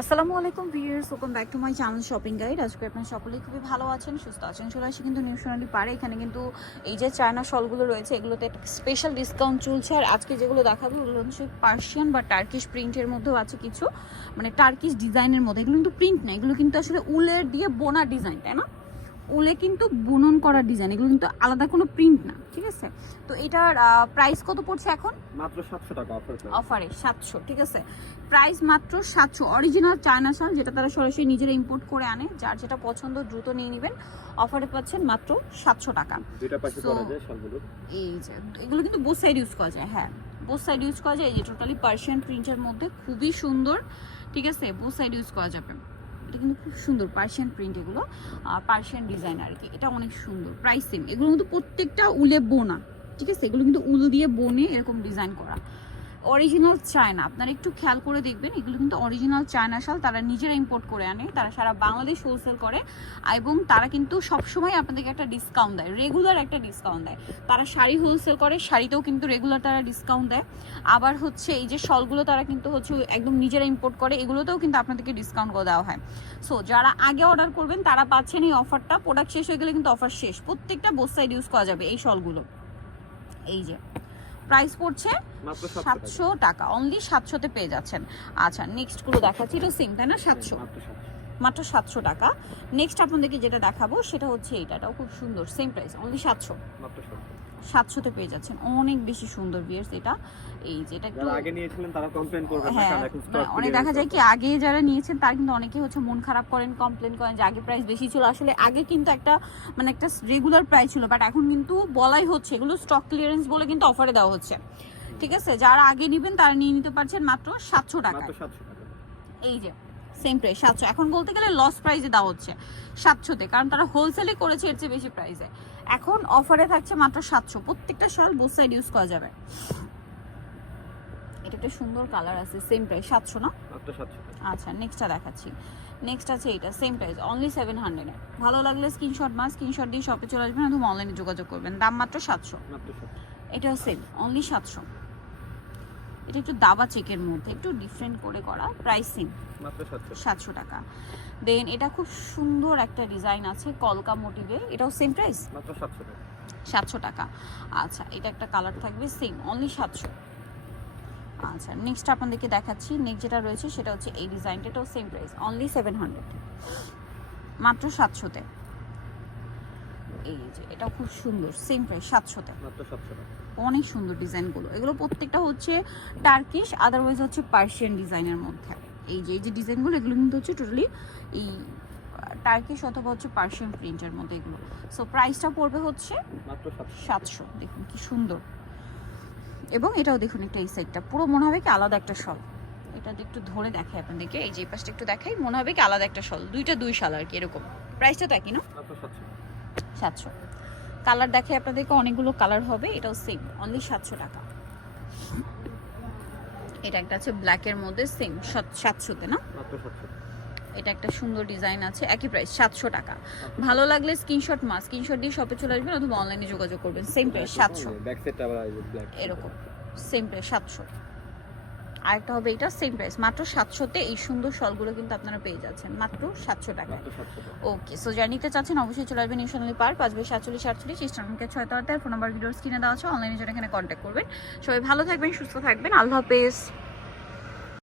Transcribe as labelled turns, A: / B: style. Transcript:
A: আসসালামু আলাইকুম viewers welcome back to my channel shopping guide আজকে আপনারা সকলেই খুবই ভালো আছেন, সুস্থ আছেন, চলে আসি কিন্তু নিউ সোনালি পারে। এখানে কিন্তু এই যে চায়না শলগুলো রয়েছে, এগুলোতে স্পেশাল ডিসকাউন্ট চলছে। আর আজকে যেগুলো দেখাবো ওগুলো হচ্ছে পার্সিয়ান বা টার্কিশ প্রিন্টের মধ্যেও আছে কিছু। মানে টার্কিশ ডিজাইনের মধ্যে। এগুলো কিন্তু প্রিন্ট না, এগুলো কিন্তু আসলে উলের দিয়ে বোনা ডিজাইন তাই না? উলে কিন্তু বুনন করা ডিজাইন এগুলো কিন্তু আলাদা কোনো প্রিন্ট না ঠিক আছে? তো এটার প্রাইস কত পড়ছে এখন?
B: মাত্র সাতশো টাকা অফার
A: অফারে সাতশো ঠিক আছে? প্রাইস মাত্র সাতশো অরিজিনাল চায়না শাল যেটা তারা সরাসরি নিজেরা ইম্পোর্ট করে আনে যার যেটা পছন্দ দ্রুত নিয়ে নেবেন অফারে পাচ্ছেন মাত্র সাতশো টাকা।
B: দুইটা পাশে পরা যায় শালগুলো।
A: এই যে এগুলো কিন্তু বোথ সাইড ইউজ করা যায় হ্যাঁ। বোথ সাইড ইউজ করা যায় এই যে টোটালি পার্সিয়ান প্রিন্টের মধ্যে খুবই সুন্দর ঠিক আছে? বোথ সাইড ইউজ করা যাবে। এটা কিন্তু খুব সুন্দর পার্সিয়ান প্রিন্ট এগুলো পার্সিয়ান ডিজাইন আর কি। এটা অনেক সুন্দর, প্রাইস সেম এগুলো কিন্তু প্রত্যেকটা উলে বোনা, ঠিক আছে? এগুলো কিন্তু উল দিয়ে বনে এরকম ডিজাইন করা। অরিজিনাল চায়না আপনারা একটু খেয়াল করে দেখবেন, এগুলো কিন্তু অরিজিনাল চায়না শাল। তারা নিজেরা ইম্পোর্ট করে আনে। তারা সারা বাংলাদেশ হোলসেল করে। এবং তারা কিন্তু সবসময় আপনাদেরকে একটা ডিসকাউন্ট দেয়। রেগুলার একটা ডিসকাউন্ট দেয়। তারা শাড়ি হোলসেল করে, শাড়িতেও কিন্তু রেগুলার তারা ডিসকাউন্ট দেয়। আবার হচ্ছে এই যে শলগুলো তারা কিন্তু হচ্ছে একদম নিজেরা ইম্পোর্ট করে, এগুলোতেও কিন্তু আপনাদেরকে ডিসকাউন্ট করে দেওয়া হয়। সো যারা আগে অর্ডার করবেন, তারা পাচ্ছেন এই অফারটা প্রোডাক্ট শেষ হয়ে গেলে কিন্তু অফার শেষ। প্রত্যেকটা বোথ সাইড ইউজ করা যাবে এই শলগুলো। এই যে। প্রাইস পড়ছে
B: সাতশো
A: টাকা। অনলি সাতশোতে পেয়ে যাচ্ছেন। আচ্ছা নেক্সটগুলো দেখাচ্ছি। এটা সেম তাই না? সাতশো।
B: মাত্র সাতশো
A: টাকা। নেক্সট আপনাদেরকে যেটা দেখাবো সেটা হচ্ছে এটা এটাও খুব সুন্দর সেম প্রাইস অনলি সাতশো। সাতশোতে পেয়ে যাচ্ছেন। অনেক বেশি সুন্দর বিয়ার্স এটা। এই যে এটা একটু
B: আগে নিয়েছিলেন তারা কমপ্লেন করবেন না
A: হ্যাঁ
B: কারণ এখন
A: মানে
B: স্টক
A: অনেক দেখা যায় কি আগে যারা নিয়েছেন তার কিন্তু অনেকে হচ্ছে মন খারাপ করেন কমপ্লেন করেন যে আগে প্রাইস বেশি ছিল। আসলে আগে কিন্তু একটা মানে একটা রেগুলার প্রাইস ছিল বাট এখন কিন্তু বলাই হচ্ছে এগুলো স্টক ক্লিয়ারেন্স বলে কিন্তু অফারে দেওয়া হচ্ছে। ঠিক আছে? যারা আগে নেবেন তারা নিয়ে নিতে পারছেন মাত্র সাতশো টাকা
B: মাত্র সাতশো টাকা।
A: এই যে সেম প্রাইস সাতশো। এখন বলতে গেলে লস প্রাইসে দেওয়া হচ্ছে সাতশোতে কারণ তারা হোলসেলে করেছে এর চেয়ে বেশি প্রাইসে এখন অফারে থাকছে মাত্র সাতশো। প্রত্যেকটা শাল বোথ সাইড ইউজ করা যাবে। এটা একটা সুন্দর কালার আছে সেম প্রাইস সাতশো না? আচ্ছা নেক্সটটা দেখাচ্ছি। নেক্সট আছে এটা same price only seven hundred ভালো লাগলে স্ক্রিনশট মাস স্ক্রিনশট দিয়ে শপে চলে আসবেন অথবা অনলাইনে যোগাযোগ করবেন। দাম মাত্র সাতশো। এটাও সেম অনলি সাতশো। এটা একটু দাবা চেকের মধ্যে একটু ডিফারেন্ট করে করা প্রাইস
B: সাতশো।
A: টাকা। দেন এটা খুব সুন্দর একটা ডিজাইন আছে কলকা মোটিভে এটাও সেম প্রাইস
B: মাত্র সাতশো টাকা।
A: সাতশো টাকা। আচ্ছা এটা একটা কালার থাকবে সেম অনলি সাতশো। আচ্ছা নেক্সট আপনাদেরকে দেখাচ্ছি নেক্সট যেটা রয়েছে সেটা হচ্ছে এই ডিজাইনটা এটাও same price only seven hundred মাত্র সাতশোতে। এই যে এটা খুব সুন্দর সেম প্রাইস সাতশোতে অনেক সুন্দর ডিজাইনগুলো। এগুলো প্রত্যেকটা হচ্ছে টার্কিশ আদারওয়াইজ হচ্ছে পার্সিয়ান ডিজাইনের মধ্যে। এই যে এই যে ডিজাইনগুলো এগুলো কিন্তু হচ্ছে টোটালি এই টার্কিশ অথবা হচ্ছে পার্সিয়ান প্রিন্টের মধ্যে এগুলো। সো প্রাইসটা পড়বে হচ্ছে
B: সাতশো।
A: দেখুন কি সুন্দর। এবং এটাও দেখুন একটা এই সাইডটা পুরো মনে হবে কি আলাদা একটা শল এটা একটু ধরে দেখাই আপনাদেরকে এই যে এই পাশটা একটু দেখাই মনে হবে কি আলাদা একটা শল দুইটা দুই শাল আর কি এরকম। প্রাইসটা তো একই না?
B: সাতশো।
A: কালার দেখে আপনাদেরকে অনেকগুলো কালার হবে এটাও সেম অনলি সাতশো টাকা। এটা একটা আছে ব্ল্যাকের মধ্যে সেম সাতশোতে না? এটা একটা সুন্দর ডিজাইন আছে একই প্রাইস সাতশো টাকা। ভালো লাগলে স্ক্রিনশট মা স্ক্রিনশট দিয়ে শপে চলে আসবেন অথবা অনলাইনে যোগাযোগ করবেন সেম প্রাইস সাতশো।
B: ব্যাক সাইডটা আবার ব্ল্যাক
A: এরকম সেম প্রাইস সাতশো। আরেকটা হবে এটা সেম প্রাইস মাত্র সাতশোতে এই সুন্দর শলগুলো কিন্তু আপনারা পেয়ে যাচ্ছেন। মাত্র সাতশো টাকা। ওকে সো যারা নিতে চাচ্ছেন অবশ্যই চলে আসবেন ইনশাল্লাহ পার্ক পাঁচ বাই সাতচল্লিশ আটচল্লিশ ইস্টার্নকে ছয় তার ফোন নাম্বার ভিডিওর কিনে দেওয়া আছে অনলাইনে যারা এখানে কন্ট্যাক্ট করবেন। সবাই ভালো থাকবেন সুস্থ থাকবেন। আল্লাহ হাফেজ।